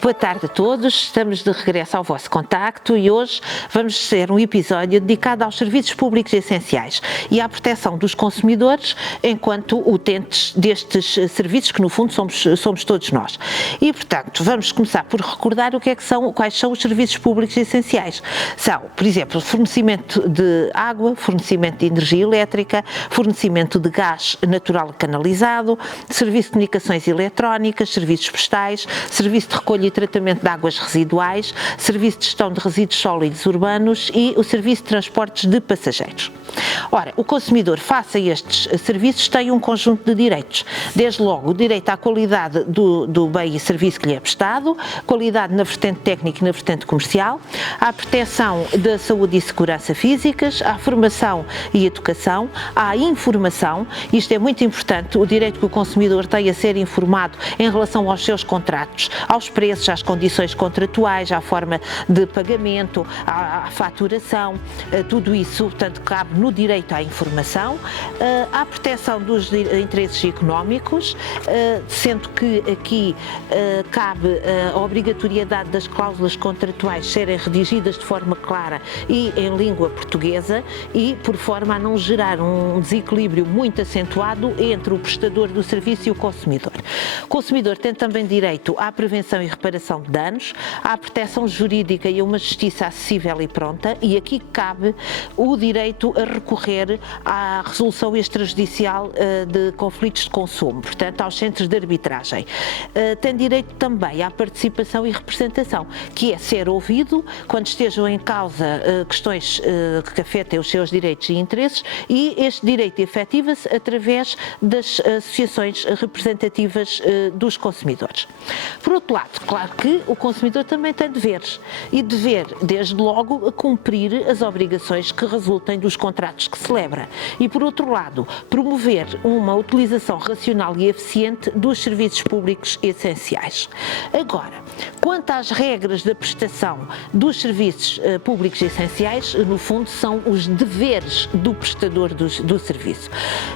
Boa tarde a todos, estamos de regresso ao vosso contacto e hoje vamos ter um episódio dedicado aos serviços públicos essenciais e à proteção dos consumidores enquanto utentes destes serviços, que no fundo somos todos nós. E, portanto, vamos começar por recordar quais são os serviços públicos essenciais. São, por exemplo, fornecimento de água, fornecimento de energia elétrica, fornecimento de gás natural canalizado, serviço de comunicações eletrónicas, serviços postais, serviço de recolha e tratamento de águas residuais, serviço de gestão de resíduos sólidos urbanos e o serviço de transportes de passageiros. Ora, o consumidor, face a estes serviços, tem um conjunto de direitos. Desde logo, o direito à qualidade do bem e serviço que lhe é prestado, qualidade na vertente técnica e na vertente comercial, à proteção da saúde e segurança físicas, à formação e educação, à informação, isto é muito importante, o direito que o consumidor tem a ser informado em relação aos seus contratos, aos preços, às condições contratuais, à forma de pagamento, à faturação, tudo isso, portanto, cabe no direito à informação, à proteção dos interesses económicos, sendo que aqui cabe a obrigatoriedade das cláusulas contratuais serem redigidas de forma clara e em língua portuguesa e por forma a não gerar um desequilíbrio muito acentuado entre o prestador do serviço e o consumidor. O consumidor tem também direito à prevenção e reparação de danos, à proteção jurídica e a uma justiça acessível e pronta, e aqui cabe o direito a recorrer à resolução extrajudicial de conflitos de consumo, portanto aos centros de arbitragem. Tem direito também à participação e representação, que é ser ouvido quando estejam em causa questões que afetem os seus direitos e interesses, e este direito efetiva-se através das associações representativas dos consumidores. Por outro lado, claro que o consumidor também tem deveres, e dever, desde logo, cumprir as obrigações que resultem dos contratos que celebra, e por outro lado, promover uma utilização racional e eficiente dos serviços públicos essenciais. Agora, quanto às regras da prestação dos serviços públicos essenciais, no fundo são os deveres do prestador do serviço.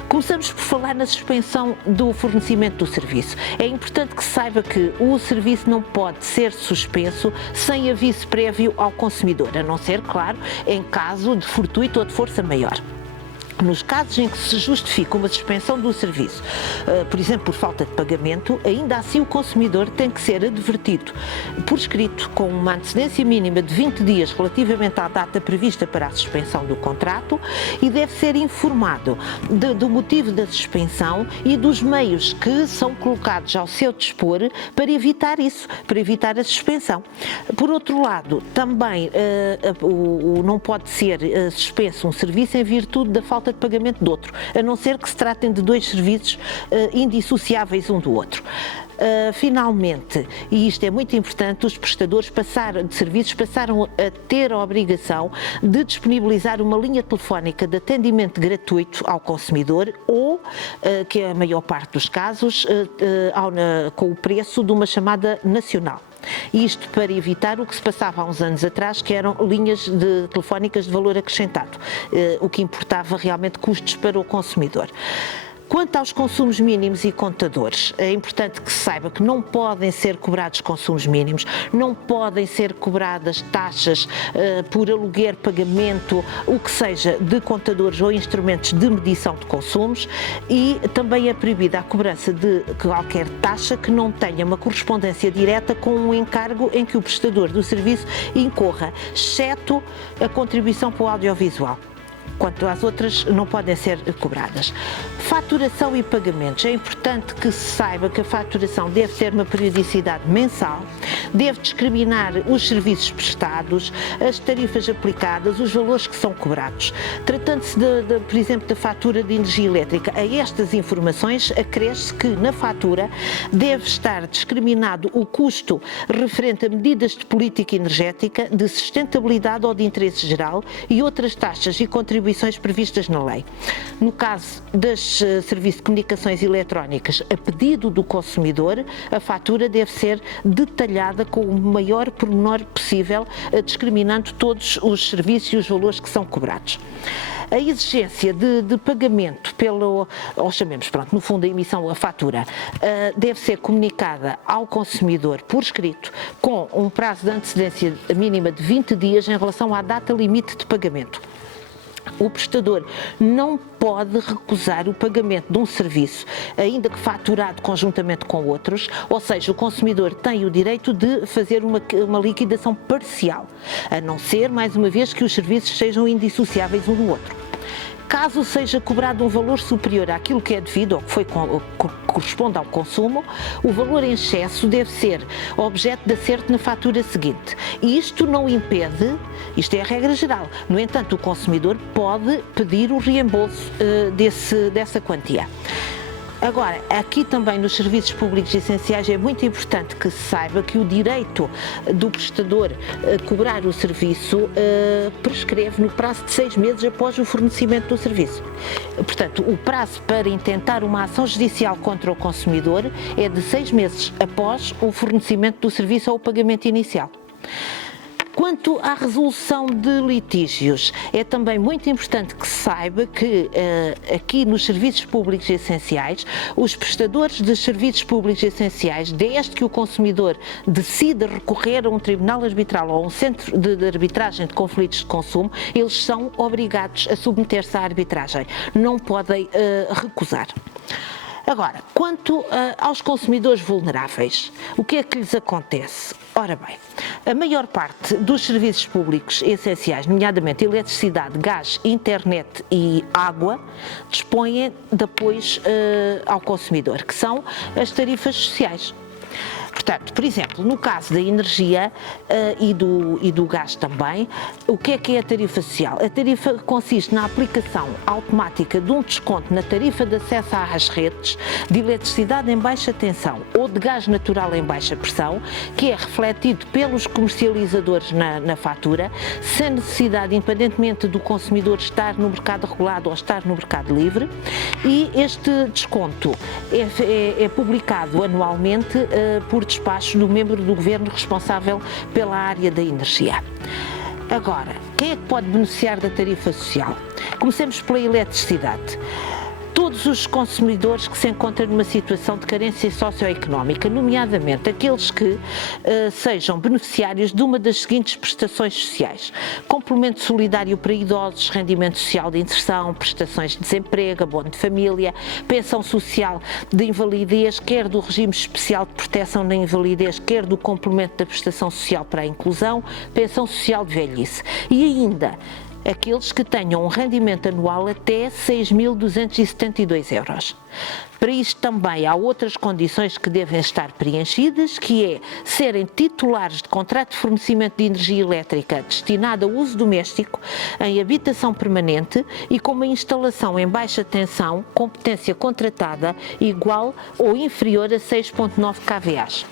Começamos por falar na suspensão do fornecimento do serviço. É importante que se saiba que o serviço não pode ser suspenso sem aviso prévio ao consumidor, a não ser, claro, em caso de fortuito ou de força maior. Nos casos em que se justifica uma suspensão do serviço, por exemplo, por falta de pagamento, ainda assim o consumidor tem que ser advertido por escrito com uma antecedência mínima de 20 dias relativamente à data prevista para a suspensão do contrato e deve ser informado do motivo da suspensão e dos meios que são colocados ao seu dispor para evitar isso, para evitar a suspensão. Por outro lado, também não pode ser suspenso um serviço em virtude da falta de pagamento de outro, a não ser que se tratem de dois serviços indissociáveis um do outro. Finalmente, e isto é muito importante, os prestadores de serviços passaram a ter a obrigação de disponibilizar uma linha telefónica de atendimento gratuito ao consumidor ou, que é a maior parte dos casos, com o preço de uma chamada nacional. Isto para evitar o que se passava há uns anos atrás, que eram linhas telefónicas de valor acrescentado, o que importava realmente custos para o consumidor. Quanto aos consumos mínimos e contadores, é importante que se saiba que não podem ser cobrados consumos mínimos, não podem ser cobradas taxas por aluguer, pagamento, o que seja, de contadores ou instrumentos de medição de consumos, e também é proibida a cobrança de qualquer taxa que não tenha uma correspondência direta com um encargo em que o prestador do serviço incorra, exceto a contribuição para o audiovisual. Quanto às outras, não podem ser cobradas. Faturação e pagamentos. É importante que se saiba que a faturação deve ter uma periodicidade mensal, deve discriminar os serviços prestados, as tarifas aplicadas, os valores que são cobrados. Tratando-se, por exemplo, da fatura de energia elétrica, a estas informações acresce que na fatura deve estar discriminado o custo referente a medidas de política energética, de sustentabilidade ou de interesse geral e outras taxas e contribuições previstas na lei. No caso dos serviços de comunicações eletrónicas, a pedido do consumidor, a fatura deve ser detalhada explicada com o maior pormenor possível, discriminando todos os serviços e os valores que são cobrados. A exigência de pagamento ou chamemos, no fundo, a emissão, a fatura, deve ser comunicada ao consumidor por escrito, com um prazo de antecedência mínima de 20 dias em relação à data limite de pagamento. O prestador não pode recusar o pagamento de um serviço, ainda que faturado conjuntamente com outros, ou seja, o consumidor tem o direito de fazer uma liquidação parcial, a não ser, mais uma vez, que os serviços sejam indissociáveis um do outro. Caso seja cobrado um valor superior àquilo que é devido ou que corresponde ao consumo, o valor em excesso deve ser objeto de acerto na fatura seguinte. E isto não impede, isto é a regra geral, no entanto, o consumidor pode pedir o reembolso dessa quantia. Agora, aqui também nos serviços públicos essenciais é muito importante que se saiba que o direito do prestador cobrar o serviço prescreve no prazo de 6 meses após o fornecimento do serviço. Portanto, o prazo para intentar uma ação judicial contra o consumidor é de 6 meses após o fornecimento do serviço ou o pagamento inicial. Quanto à resolução de litígios, é também muito importante que se saiba que aqui nos serviços públicos essenciais, os prestadores de serviços públicos essenciais, desde que o consumidor decida recorrer a um tribunal arbitral ou a um centro de arbitragem de conflitos de consumo, eles são obrigados a submeter-se à arbitragem, não podem recusar. Agora, quanto aos consumidores vulneráveis, o que é que lhes acontece? Ora bem, a maior parte dos serviços públicos essenciais, nomeadamente eletricidade, gás, internet e água, dispõem de apoios ao consumidor, que são as tarifas sociais. Portanto, por exemplo, no caso da energia e do gás também, o que é a tarifa social? A tarifa consiste na aplicação automática de um desconto na tarifa de acesso às redes de eletricidade em baixa tensão ou de gás natural em baixa pressão, que é refletido pelos comercializadores na fatura, sem necessidade, independentemente do consumidor estar no mercado regulado ou estar no mercado livre, e este desconto é publicado anualmente por despacho do membro do governo responsável pela área da energia. Agora, quem é que pode beneficiar da tarifa social? Comecemos pela eletricidade. Todos os consumidores que se encontram numa situação de carência socioeconómica, nomeadamente aqueles que sejam beneficiários de uma das seguintes prestações sociais: complemento solidário para idosos, rendimento social de inserção, prestações de desemprego, abono de família, pensão social de invalidez, quer do regime especial de proteção na invalidez, quer do complemento da prestação social para a inclusão, pensão social de velhice. E ainda aqueles que tenham um rendimento anual até 6.272 euros. Para isto também há outras condições que devem estar preenchidas, que é serem titulares de contrato de fornecimento de energia elétrica destinado a uso doméstico, em habitação permanente e com uma instalação em baixa tensão, competência contratada igual ou inferior a 6,9 kVA.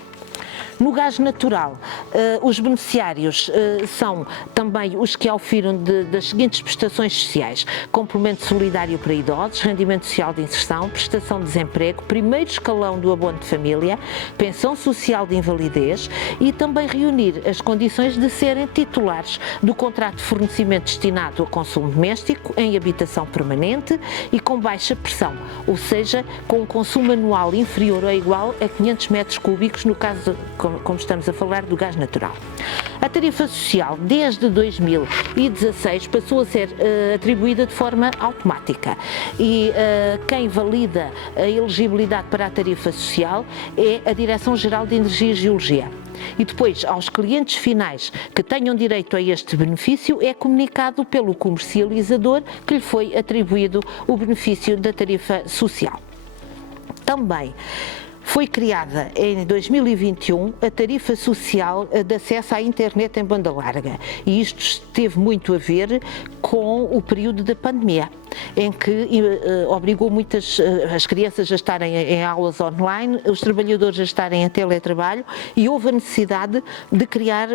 No gás natural, os beneficiários são também os que aufiram das seguintes prestações sociais: complemento solidário para idosos, rendimento social de inserção, prestação de desemprego, primeiro escalão do abono de família, pensão social de invalidez, e também reunir as condições de serem titulares do contrato de fornecimento destinado a consumo doméstico, em habitação permanente e com baixa pressão, ou seja, com um consumo anual inferior ou igual a 500 metros cúbicos, no caso, como estamos a falar, do gás natural. A tarifa social, desde 2016, passou a ser atribuída de forma automática e quem valida a elegibilidade para a tarifa social é a Direção-Geral de Energia e Geologia. E depois, aos clientes finais que tenham direito a este benefício, é comunicado pelo comercializador que lhe foi atribuído o benefício da tarifa social. Também foi criada em 2021 a tarifa social de acesso à internet em banda larga, e isto teve muito a ver com o período da pandemia. em que obrigou muitas as crianças a estarem em aulas online, os trabalhadores a estarem em teletrabalho, e houve a necessidade de criar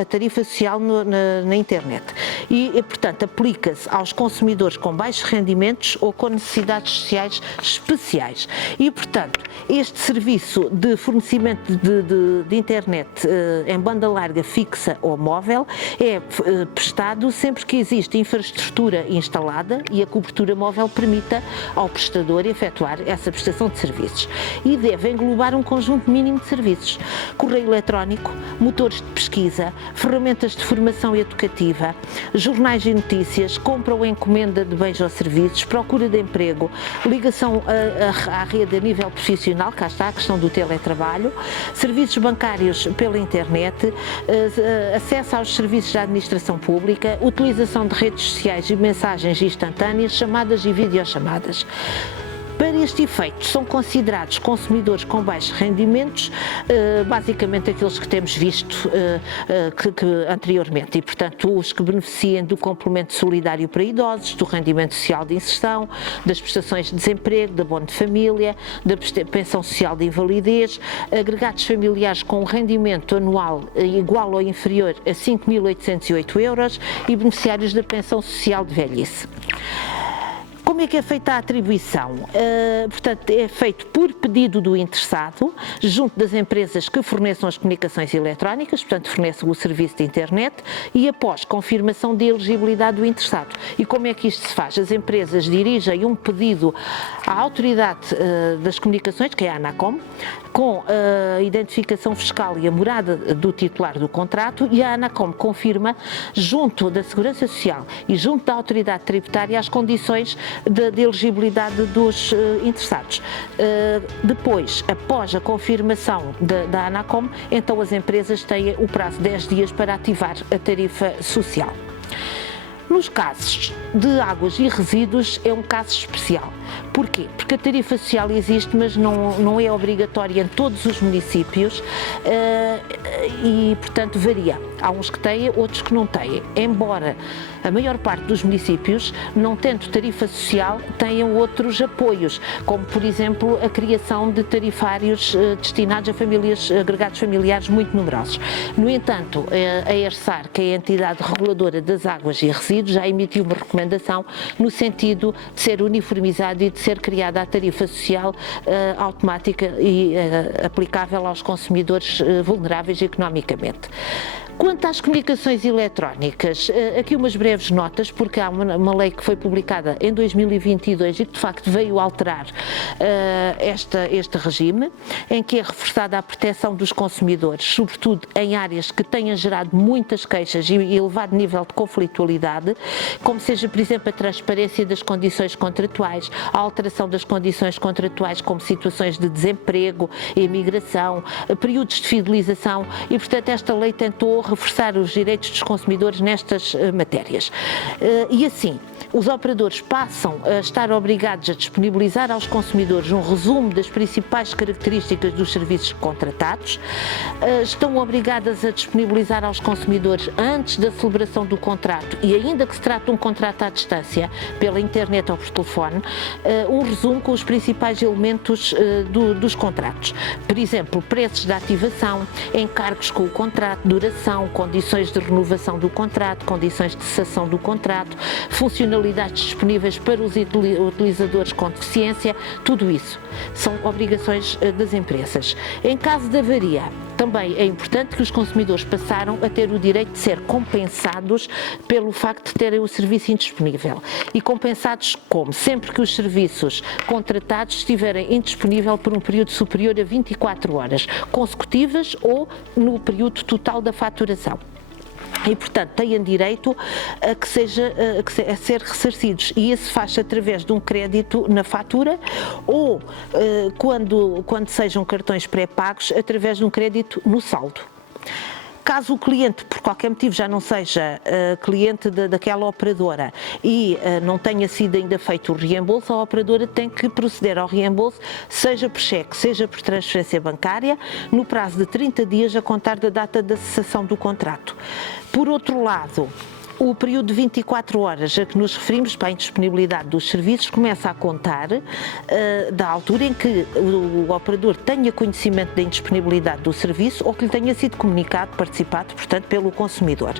a tarifa social na internet. E, portanto, aplica-se aos consumidores com baixos rendimentos ou com necessidades sociais especiais. E, portanto, este serviço de fornecimento de internet em banda larga fixa ou móvel é prestado sempre que existe infraestrutura instalada e a cobertura móvel permita ao prestador efetuar essa prestação de serviços. E deve englobar um conjunto mínimo de serviços: correio eletrónico, motores de pesquisa, ferramentas de formação educativa, jornais e notícias, compra ou encomenda de bens ou serviços, procura de emprego, ligação à rede a nível profissional, cá está a questão do teletrabalho, serviços bancários pela internet, acesso aos serviços da administração pública, utilização de redes sociais e mensagens instantâneas, chamadas e videochamadas. Para este efeito, são considerados consumidores com baixos rendimentos, basicamente aqueles que temos visto anteriormente, e, portanto, os que beneficiem do complemento solidário para idosos, do rendimento social de inserção, das prestações de desemprego, da abono de família, da pensão social de invalidez, agregados familiares com um rendimento anual igual ou inferior a 5.808 euros e beneficiários da pensão social de velhice. Como é que é feita a atribuição? Portanto, é feito por pedido do interessado, junto das empresas que forneçam as comunicações eletrónicas, portanto, fornecem o serviço de internet, e após confirmação de elegibilidade do interessado. E como é que isto se faz? As empresas dirigem um pedido à autoridade das comunicações, que é a ANACOM, com a identificação fiscal e a morada do titular do contrato, e a ANACOM confirma, junto da Segurança Social e junto da autoridade tributária, as condições de elegibilidade dos interessados. Depois, após a confirmação da ANACOM, então as empresas têm o prazo de 10 dias para ativar a tarifa social. Nos casos de águas e resíduos é um caso especial. Porquê? Porque a tarifa social existe, mas não é obrigatória em todos os municípios e, portanto, varia. Há uns que têm, outros que não têm. Embora a maior parte dos municípios, não tendo tarifa social, tenham outros apoios, como, por exemplo, a criação de tarifários destinados a famílias, agregados familiares muito numerosos. No entanto, a ERSAR, que é a entidade reguladora das águas e resíduos, já emitiu uma recomendação no sentido de ser uniformizado e de ser criada a tarifa social automática e aplicável aos consumidores vulneráveis economicamente. Quanto às comunicações eletrónicas, aqui umas breves notas, porque há uma lei que foi publicada em 2022 e que de facto veio alterar este regime, em que é reforçada a proteção dos consumidores, sobretudo em áreas que tenham gerado muitas queixas e elevado nível de conflitualidade, como seja, por exemplo, a transparência das condições contratuais, a alteração das condições contratuais, como situações de desemprego, imigração, períodos de fidelização, e, portanto, esta lei tentou reforçar os direitos dos consumidores nestas matérias. E assim, os operadores passam a estar obrigados a disponibilizar aos consumidores um resumo das principais características dos serviços contratados, estão obrigadas a disponibilizar aos consumidores, antes da celebração do contrato, e ainda que se trate de um contrato à distância, pela internet ou por telefone, um resumo com os principais elementos dos contratos. Por exemplo, preços da ativação, encargos com o contrato, duração, condições de renovação do contrato, condições de cessação do contrato, funcionalidades disponíveis para os utilizadores com deficiência, tudo isso são obrigações das empresas. Em caso de avaria, também é importante que os consumidores passaram a ter o direito de ser compensados pelo facto de terem o serviço indisponível. E compensados como? Sempre que os serviços contratados estiverem indisponível por um período superior a 24 horas consecutivas ou no período total da faturação. E, portanto, têm direito a ser ressarcidos, e isso faz-se através de um crédito na fatura ou, quando sejam cartões pré-pagos, através de um crédito no saldo. Caso o cliente, por qualquer motivo, já não seja cliente daquela operadora e não tenha sido ainda feito o reembolso, a operadora tem que proceder ao reembolso, seja por cheque, seja por transferência bancária, no prazo de 30 dias a contar da data da cessação do contrato. Por outro lado, O período de 24 horas a que nos referimos para a indisponibilidade dos serviços começa a contar da altura em que o operador tenha conhecimento da indisponibilidade do serviço ou que lhe tenha sido comunicado, participado, portanto, pelo consumidor.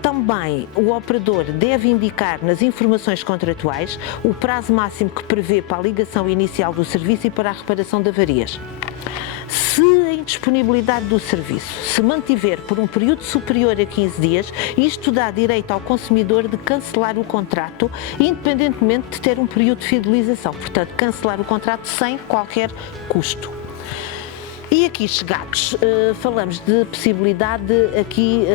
Também o operador deve indicar nas informações contratuais o prazo máximo que prevê para a ligação inicial do serviço e para a reparação de avarias. Se a indisponibilidade do serviço se mantiver por um período superior a 15 dias, isto dá direito ao consumidor de cancelar o contrato, independentemente de ter um período de fidelização. Portanto, cancelar o contrato sem qualquer custo. E aqui chegados, falamos de possibilidade aqui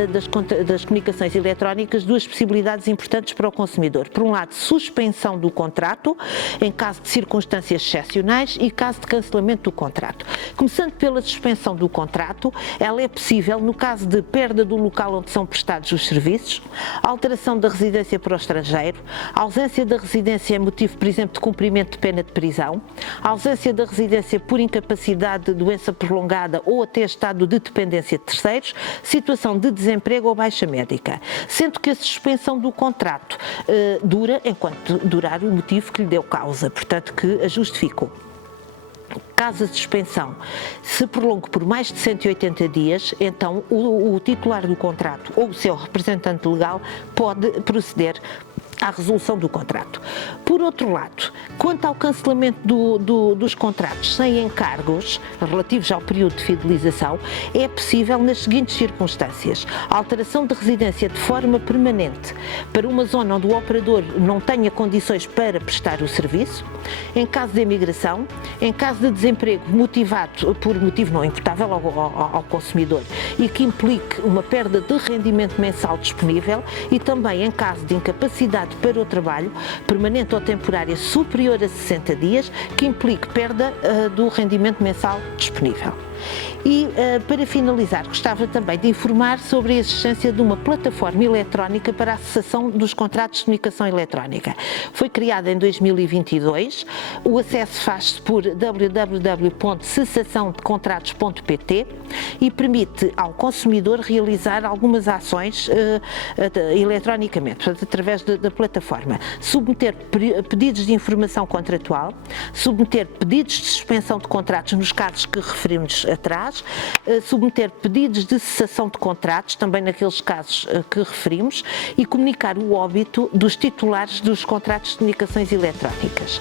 das comunicações eletrónicas, duas possibilidades importantes para o consumidor. Por um lado, suspensão do contrato, em caso de circunstâncias excepcionais e caso de cancelamento do contrato. Começando pela suspensão do contrato, ela é possível no caso de perda do local onde são prestados os serviços, alteração da residência para o estrangeiro, ausência da residência é motivo, por exemplo, de cumprimento de pena de prisão, ausência da residência por incapacidade, doença prolongada ou até estado de dependência de terceiros, situação de desemprego ou baixa médica, sendo que a suspensão do contrato dura enquanto durar o motivo que lhe deu causa, portanto que a justificou. Caso a suspensão se prolongue por mais de 180 dias, então o titular do contrato ou o seu representante legal pode proceder à resolução do contrato. Por outro lado, quanto ao cancelamento dos contratos sem encargos relativos ao período de fidelização, é possível nas seguintes circunstâncias: alteração de residência de forma permanente para uma zona onde o operador não tenha condições para prestar o serviço, em caso de imigração, em caso de desemprego motivado por motivo não imputável ao consumidor e que implique uma perda de rendimento mensal disponível, e também em caso de incapacidade para o trabalho, permanente ou temporária, superior a 60 dias, que implique perda do rendimento mensal disponível. E, para finalizar, gostava também de informar sobre a existência de uma plataforma eletrónica para a cessação dos contratos de comunicação eletrónica. Foi criada em 2022, o acesso faz-se por www.cessaçãodecontratos.pt e permite ao consumidor realizar algumas ações eletronicamente, portanto, através da plataforma. Submeter pedidos de informação contratual, submeter pedidos de suspensão de contratos nos casos que referimos atrás, submeter pedidos de cessação de contratos, também naqueles casos que referimos, e comunicar o óbito dos titulares dos contratos de comunicações eletrónicas.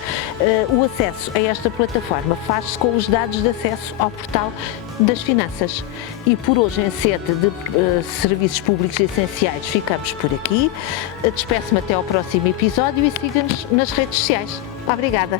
O acesso a esta plataforma faz-se com os dados de acesso ao portal das finanças. E por hoje, em sede de serviços públicos essenciais, ficamos por aqui. Despeço-me até ao próximo episódio e siga-nos nas redes sociais. Obrigada!